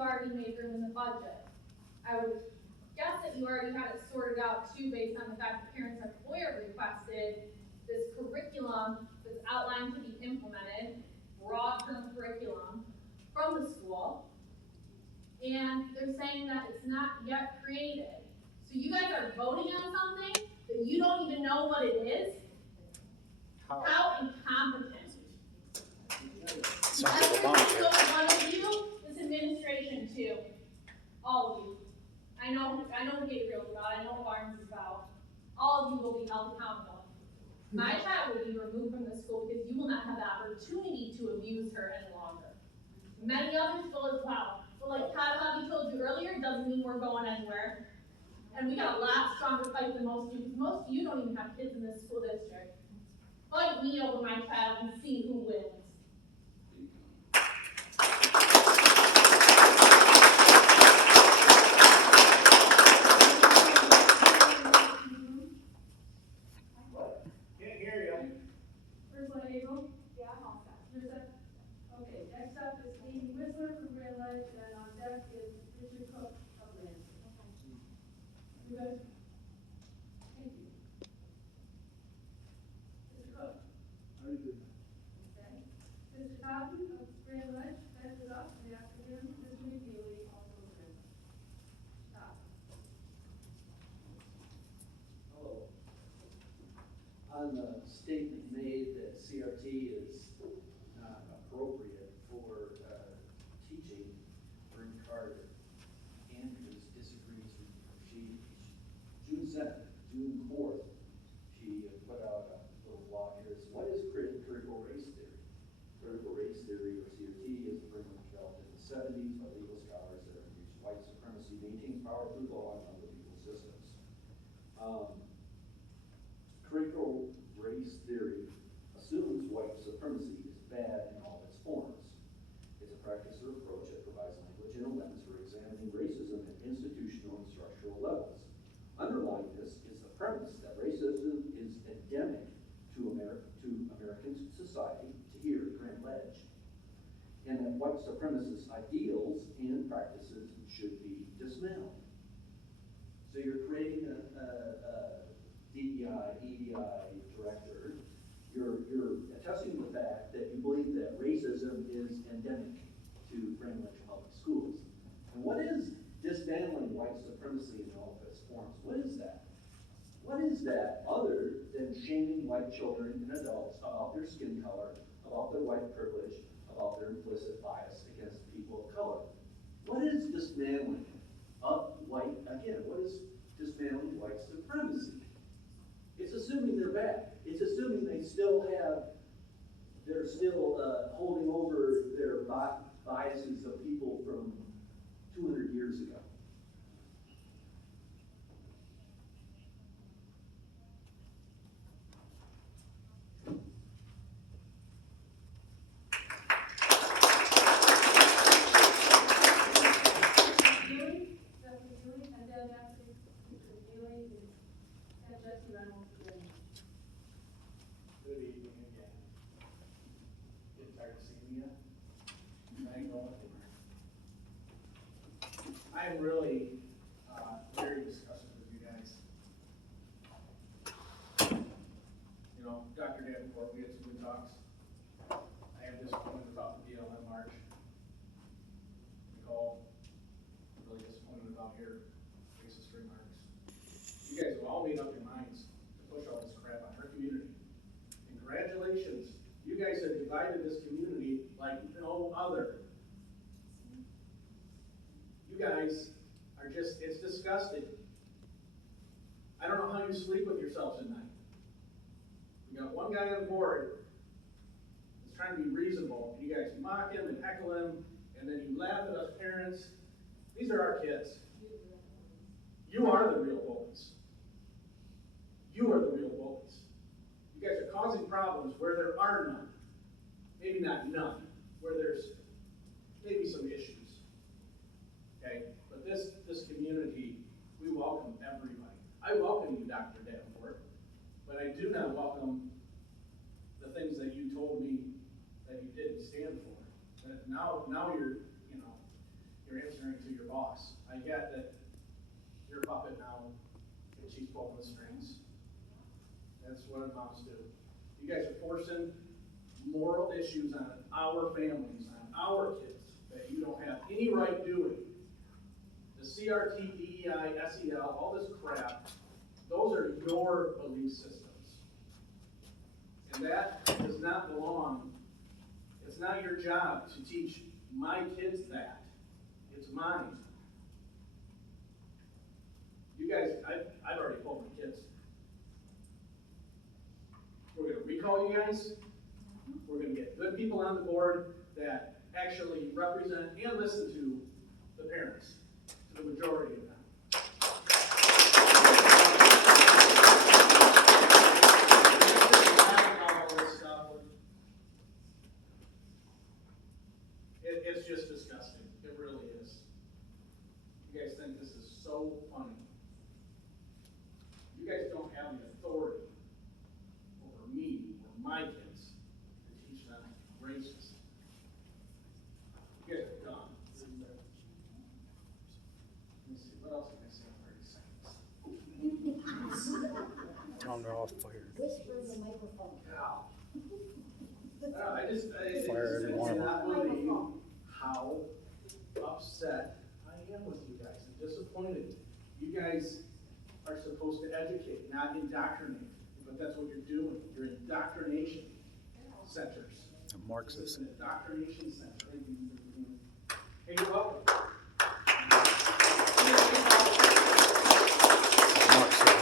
already made room in the budget. I would guess that you already had it sorted out too, based on the fact that parents have FOIA requested this curriculum that's outlined to be implemented, broad-term curriculum from the school, and they're saying that it's not yet created. So you guys are voting on something that you don't even know what it is? How incompetent. Some people don't. One of you, this administration too, all of you. I know what Gabriel's about, I know what Barnes is about. All of you will be held accountable. My child will be removed from the school because you will not have the opportunity to abuse her any longer. Many others will as well. But like Todd Hubby told you earlier, it doesn't mean we're going anywhere. And we got a lot stronger fight than most of you, because most of you don't even have kids in this school district. Fight me over my child and see who wins. On the statement made that CRT is not appropriate for teaching, Bryn Carter Andrews disagrees with June 7th, June 4th, she put out a little blog here. What is critical race theory? Critical race theory, or CRT, is a framework developed in the 70s by legal scholars that argues white supremacy maintains power through law and other legal systems. Critical race theory assumes white supremacy is bad in all its forms. It's a practice or approach that provides language and a lens for examining racism at institutional and structural levels. Underlying this is the premise that racism is endemic to American society, to here, Grant Ledge, and that white supremacist ideals and practices should be dismantled. So you're creating a DEI, EDI director, you're attesting to the fact that you believe that racism is endemic to Grand Ledge Public Schools. And what is dismantling white supremacy in all of its forms? What is that? What is that other than shaming white children and adults about their skin color, about their white privilege, about their implicit bias against people of color? What is dismantling what is dismantling white supremacy? It's assuming they're bad. It's assuming they're still holding over their biases of people from 200 years ago. Good evening again. Getting tired of seeing you? I ain't going anywhere. I am really very disgusted with you guys. You know, Dr. Davenport, we had some good talks. I am disappointed about the BLM march. Nicole, really disappointed about your racist remarks. You guys have all made up your minds to push all this crap on our community. Congratulations, you guys have divided this community like no other. You guys are just, it's disgusting. I don't know how you sleep with yourselves at night. We got one guy on the board that's trying to be reasonable, and you guys mock him and heckle him, and then you laugh at us parents. These are our kids. You are the real bullies. You are the real bullies. You guys are causing problems where there are none. Maybe not none, where there's maybe some issues. Okay? But this community, we welcome everybody. I welcome you, Dr. Davenport, but I do not welcome the things that you told me that you didn't stand for. That now you're you're answering to your boss. I get that you're a puppet now, and she's pulling the strings. That's what moms do. You guys are forcing moral issues on our families, on our kids, that you don't have any right doing. The CRT, DEI, SEL, all this crap, those are your belief systems. And that does not belong. It's not your job to teach my kids that. It's mine. You guys, I've already told my kids. We're going to recall you guys. We're going to get good people on the board that actually represent and listen to the parents, to the majority of them. It's just disgusting. It really is. You guys think this is so funny. You guys don't have the authority over me or my kids to teach them racism. You guys are dumb. Let me see, what else can I say in 30 seconds? Tom, they're all fired. Whisper in the microphone. I Fire every one of them. cannot believe how upset I am with you guys and disappointed. You guys are supposed to educate, not indoctrinate, but that's what you're doing. You're indoctrination centers. A Marxist. It's an indoctrination center. Hey, you're welcome. Marxist.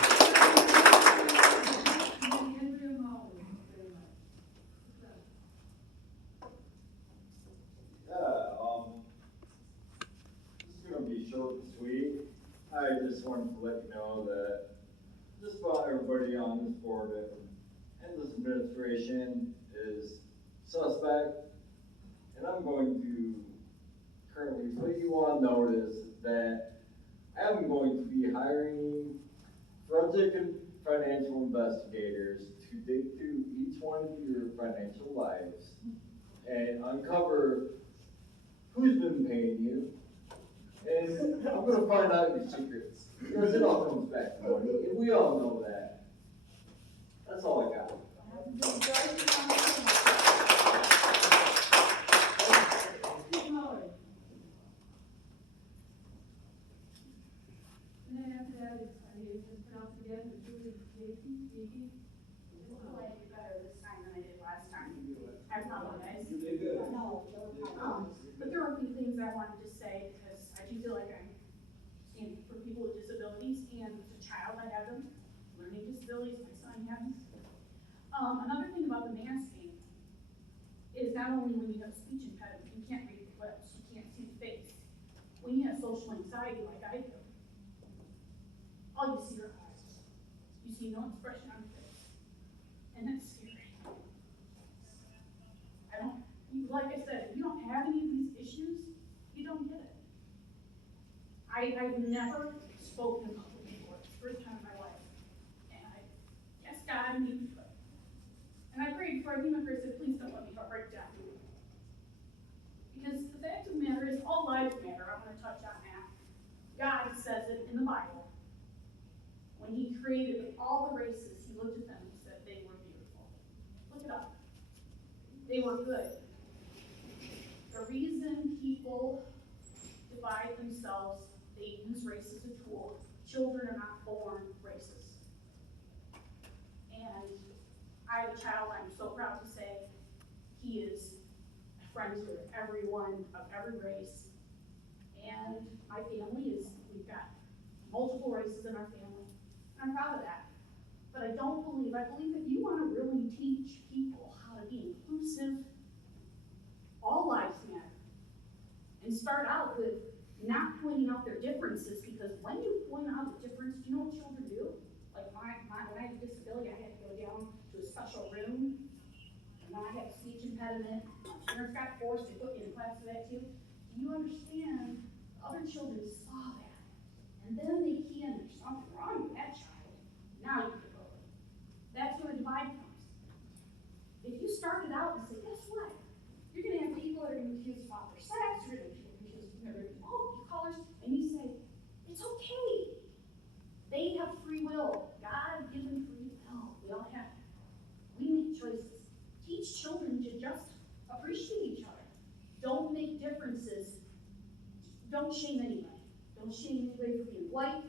This is going to be short and sweet. I just wanted to let you know that just about everybody on this board and this administration is suspect. And I'm going to currently put you on notice that I am going to be hiring forensic and financial investigators to dig through each one of your financial lives and uncover who's been paying you. And I'm going to find out your secrets, because it all comes back to money, and we all know that. That's all I got. And then after that, it's, I mean, it's pronounced again, it's really J-P. I feel like you're better this time than I did last time. I apologize. You did good. No, But there are a few things I wanted to say, because I do feel like I'm standing for people with disabilities, and as a child, I have them. Learning disabilities, my son has them. Another thing about the masking is not only when you have a speech impediment, you can't read the lips, you can't see the face. When you have social anxiety like I do, all you see are eyes. You see no expression on your face. And that's scary. Like I said, if you don't have any of these issues, you don't get it. I've never spoken in public before. It's the first time in my life. And I asked God and he pray. And I prayed before I came up here, I said, please don't let me break down. Because the fact of the matter is, all lives matter. I'm going to touch on that. God says it in the Bible. When he created all the races, he looked at them and said they were beautiful. Look it up. They were good. The reason people divide themselves, they use race as a tool. Children are not born racist. And I have a child, I'm so proud to say, he is friends with everyone of every race. And my family is, we've got multiple races in our family. I'm proud of that. But I believe if you want to really teach people how to be inclusive, all lives matter. And start out with not pointing out their differences, because when you point out a difference, do you know what children do? Like when I had a disability, I had to go down to a special room, and then I had a speech impediment. My parents got forced to put me in class for that too. Do you understand? Other children saw that, and then they can, there's something wrong with that child. Now you can go. That's where the divide comes. If you started out and say, guess what? You're going to have people that are going to accuse father sex, you're going to have people accused, they're going to do all choices. Teach children to just appreciate each other. Don't make differences. Don't shame anybody. Don't shame anybody for being white,